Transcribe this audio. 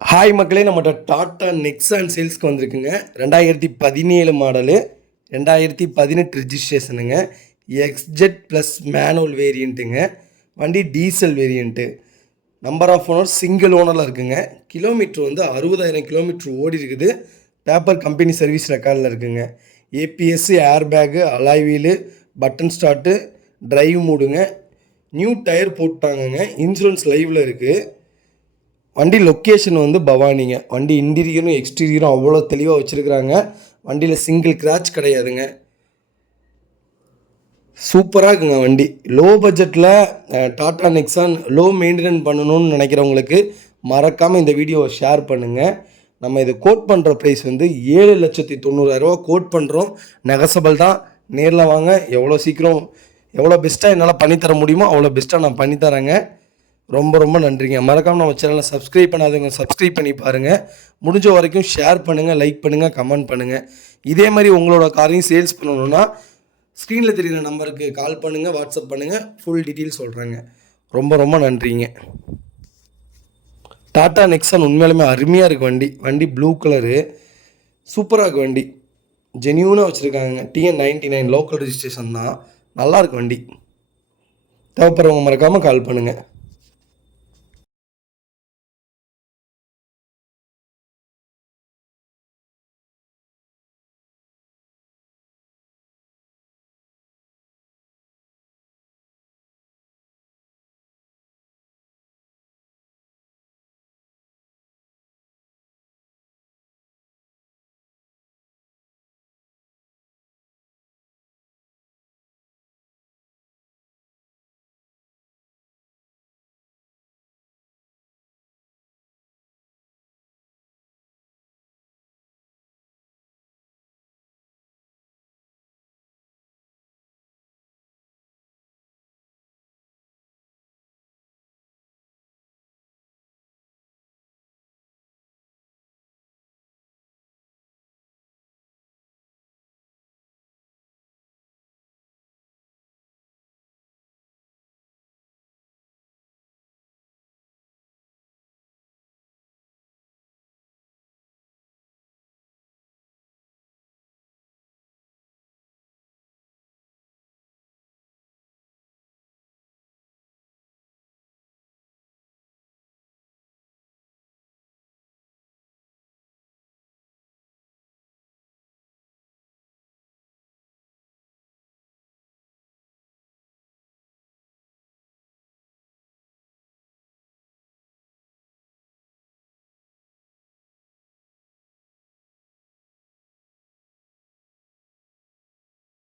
Hi மக்களே, நம்மகிட்ட tata Nexon சேல்ஸ்க்கு வந்திருக்குங்க. 2017 மாடலு, 2018 ரிஜிஸ்ட்ரேஷனுங்க. எக்ஸ்ஜெட் ப்ளஸ் மேனுவல் வேரியண்ட்டுங்க. வண்டி diesel variant. Number of owner single ஓனரில் இருக்குங்க. கிலோமீட்ரு வந்து 60,000 கிலோமீட்ரு ஓடி இருக்குது. பேப்பர் கம்பெனி சர்வீஸ் ரெக்கார்டில் இருக்குங்க. ABS, airbag, alloy wheel, button start, drive மூடுங்க. நியூ டயர் போட்டாங்கங்க. இன்சூரன்ஸ் லைவில் இருக்குது. வண்டி லொக்கேஷன் வந்து பவானிங்க. வண்டி இன்டீரியரும் எக்ஸ்டீரியரும் அவ்வளோ தெளிவாக வச்சுருக்குறாங்க. வண்டியில் சிங்கிள் கிராச் கிடையாதுங்க. சூப்பராக இருக்குங்க வண்டி. லோ பட்ஜெட்டில் டாட்டா நெக்ஸான் லோ மெயின்டெனன்ஸ் பண்ணணும்னு நினைக்கிறவங்களுக்கு மறக்காமல் இந்த வீடியோவை ஷேர் பண்ணுங்கள். நம்ம இதை கோட் பண்ணுற ப்ரைஸ் வந்து 7,90,000 கோட் பண்ணுறோம். நெகசபிள் தான். நேரில் வாங்க. எவ்வளோ சீக்கிரம் எவ்வளோ பெஸ்ட்டாக என்னால் பண்ணித்தர முடியுமோ அவ்வளோ பெஸ்ட்டாக நான் பண்ணித்தரேங்க. ரொம்ப ரொம்ப நன்றிங்க. மறக்காமல் நம்ம சேனலை சப்ஸ்கிரைப் பண்ணாதவங்க சப்ஸ்கிரைப் பண்ணி பாருங்கள். முடிஞ்ச வரைக்கும் ஷேர் பண்ணுங்கள், லைக் பண்ணுங்கள், கமெண்ட் பண்ணுங்கள். இதே மாதிரி உங்களோட காரையும் சேல்ஸ் பண்ணணுன்னா ஸ்க்ரீனில் தெரிகிற நம்பருக்கு கால் பண்ணுங்கள், வாட்ஸ்அப் பண்ணுங்கள். ஃபுல் டீட்டெயில் சொல்கிறேங்க. ரொம்ப ரொம்ப நன்றிங்க. டாட்டா நெக்ஸான் உண்மையாலுமே அருமையாக இருக்குது வண்டி. வண்டி ப்ளூ கலரு, சூப்பராக இருக்குது வண்டி. ஜென்யூனாக வச்சுருக்காங்க. TN99 லோக்கல் ரிஜிஸ்ட்ரேஷன் தான். நல்லாயிருக்கு வண்டி. தேவைப்படுறவங்க மறக்காமல் கால் பண்ணுங்கள்.